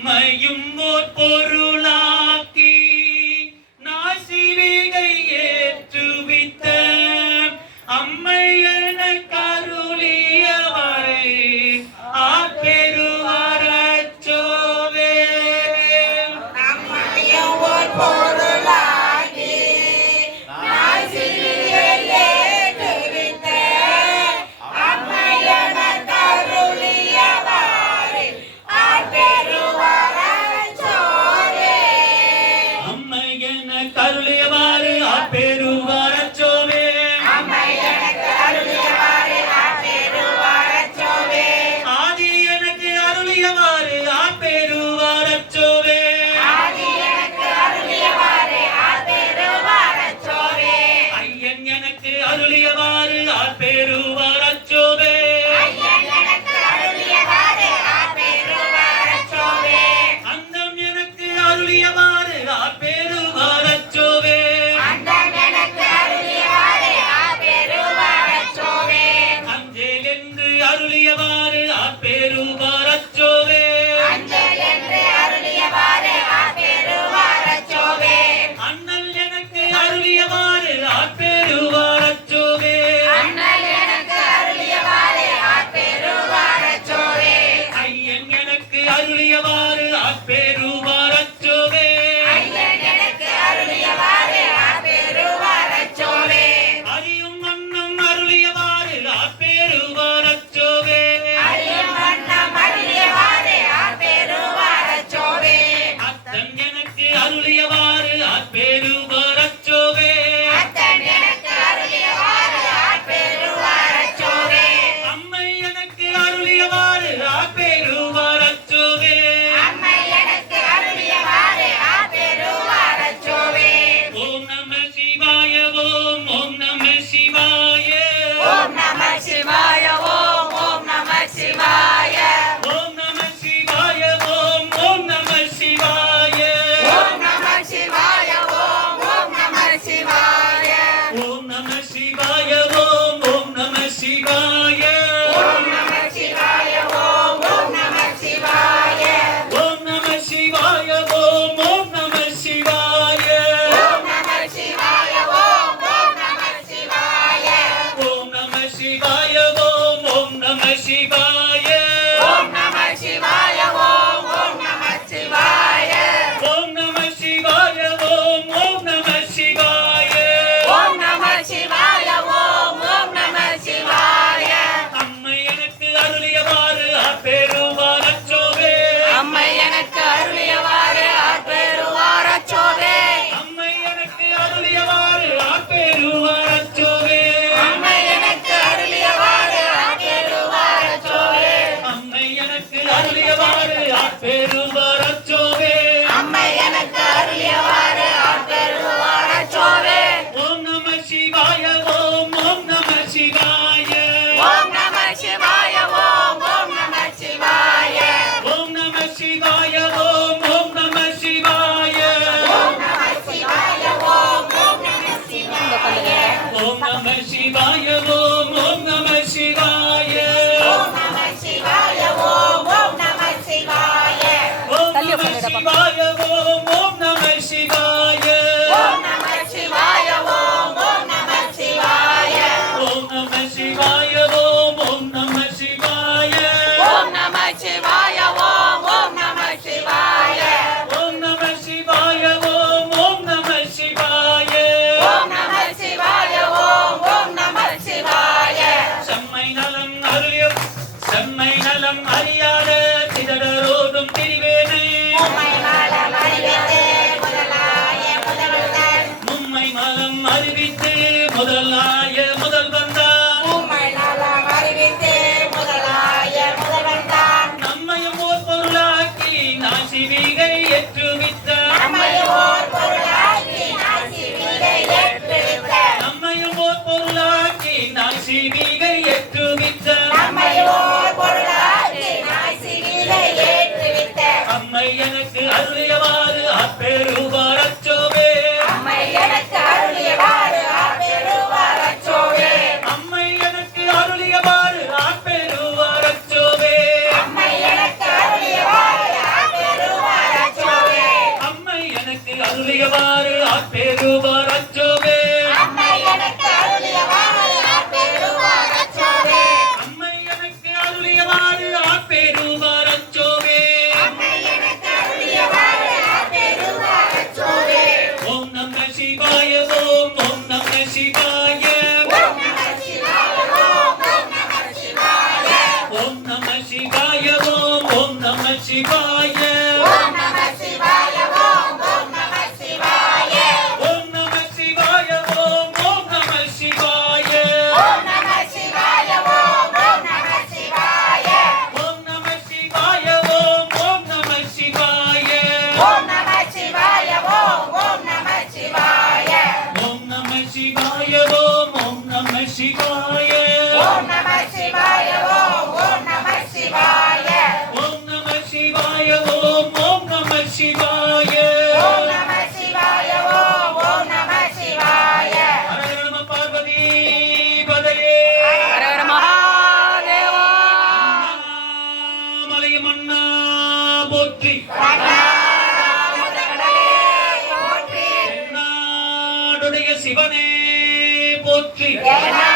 நம்மையும் ஓர் பொருளாக்கி நாசிவிகை ஏற்றுவித்த அம்மையன கருளியவரை ஆப்பெருவரச்சோவே. நம்மையும் ஓர் பொருளாக்கி நாசிவிகை ஏற்றுவித்த அம்மையன கருளியவரை ஆப்பெருவரச்சோவே. அம்மையன கருளியவாறு ஆப்பெருவரச்சோவே. ஆதி எனக்கு அருளியவாறு ஆப்பெருவரச்சோவே. ஐயன் எனக்கு அருளியவாறு ஆப்பெருவரச்சோவே. அந்தம் எனக்கு அருளியவாறு ஆப்பெருவரச்சோவே. அஞ்சேல் என்று அருளியவாறு ஆப்பெருவரச்சோவே. அண்ணல் எனக்கு அருளியவாறு ஆப்பெருவரச்சோவே. ஐயன் எனக்கு அருளியவாறு ஆப்பெருவரச்சோவே. அறியும் வண்ணம் அருளியவாறு ஆப்பெருவரச்சோவே. அத்தன் எனக்கு அருளியவாறு ஆப்பெருவரச்சோவே. அம்மை எனக்கு அருளியவாறு ஆப்பெருவரச்சோவே. ஓம் நம சிவாய ஓம் ஓம் நம சிவாய. ஓம் நம சிவாய ஓம் ஓம் நம சிவாய. ஓம் நம சிவாய ஓம் ஓம் நம சிவாய. ஓம் நம சிவாய ஓம் ஓம் நம சிவாய. ஓம் நம சிவாய ஓம் ஓம் நம சிவாய. ஓம் நம சிவாய ஓம் ஓம் நம சிவாய. ஓம் நம சிவாய ஓம் ஓம் நம சிவாய. ஓம் நம சிவாய ஓம் ஓம் நம சிவாய. ஓம் நம சிவாய ஓம் ஓம் நம சிவாய. ஓம் நம சிவாய ஓம் ஓம் நம சிவாய. ஓம் நம சிவாய ஓம் ஓம் நம சிவாய. ஓம் நம சிவாய ஓம் ஓம் நம சிவாய. அம்மை எனக்கு அருளியவாறு ஆப்பெருவரச்சோவே. அம்மை எனக்கு அருளியவாறு ஆப்பெருவரச்சோவே. அம்மை எனக்கு அருளியவாறு ஆப்பெருவரச்சோவே. அம்மை எனக்கு அருளியவாறு ஆப்பெருவரச்சோவே. அம்மை எனக்கு அருளியவாறு ஆப்பெருவரச்சோவே. அம்மை எனக்கு அருளியவாறு ஆப்பெருவரச்சோவே. ஓம் நம சிவாய ஓம் ஓம் நம சிவாய. ஓம் நம சிவாய ஓம் ஓம் நம சிவாய. ஓம் நம சிவாய ஓம் ஓம் நம சிவாய. ஓம் நம சிவாய ஓம் ஓம் நம சிவாய. ஓம் நம சிவாய ஓம் ஓம் நம சிவாய. ஓம் நம சிவாய ஓம் ஓம் நம சிவாய. ஓம் நம சிவாய ஓம் ஓம் நம சிவாய. ஓம் நம சிவாய ஓம் ஓம் நம சிவாய. ஓம் நம சிவாய ஓம் ஓம் நம சிவாய. ஓம் நம சிவாய ஓம் ஓம் நம சிவாய. ஓம் நம சிவாய ஓம் ஓம் நம சிவாய. ஓம் நம சிவாய ஓம் ஓம் நம சிவாய. செம்மை நலம் அருளிய செம்மை நலம் அறியாத திதடரோடும் திரிவேனே. உம்மை மலம் அறிவித்து முதலாய முதல்வன். மும்மை மலம் அறிவித்து முதலாய முதல் வந்தான். உம்மை நலம் அறிவித்து முதலாய முதல்வன் தான். நம்மையும் ஓர் பொருளாக்கி நாசிவிகை ஏற்றுவித்த. நம்மையும் ஓர் பொருளாக்கி நாசிவிகை ஏற்றுவித்த. நம்மையும் ஓர் பொருளாக்கி நாசிவிகை ஏற்றுவித்த. நம்மையும் ஓர் பொருளாக்கி நாசிவிகை ஏற்றுவித்த. அம்மை எனக்கு அருளியவாறு ஆப்பெருவரச்சோவே. அம்மை எனக்கு அருளியவாறு ஆப்பெருவரச்சோவே. அம்மை எனக்கு அருளியவாறு ஆப்பெருவரச்சோவே. அம்மை எனக்கு அருளியவாறு ஆப்பெருவரச்சோவே. சிவாய ஓம் நம சிவாய ஓம் ஓம் நம சிவாய ஓம் நம சிவாய ஓம் ஓம் நம சிவாய ஓம் நம சிவாய ஓம் ஓம் நம சிவாய ஓம் நம சிவாய ஓம் ஓம் நம சிவாய ஓம் நம சிவாய ஓம் ஓம் நம சிவாய ஓம் நம சிவாய ஓம் ஓம் நம சிவாய ஓம் நம சிவாய ஓம் ஓம் நம சிவாய ஓம் நம சிவாய ஓம் ஓம் நம சிவாய ஓம் நம சிவாய ஓம் ஓம் நம சிவாய ஹர நம பார்வதி பதையே ஹர ஹர மகாதேவா மலையும் அண்ணா போற்றி கடலே போற்றி நாடுடைய சிவனே போற்றி ஏனா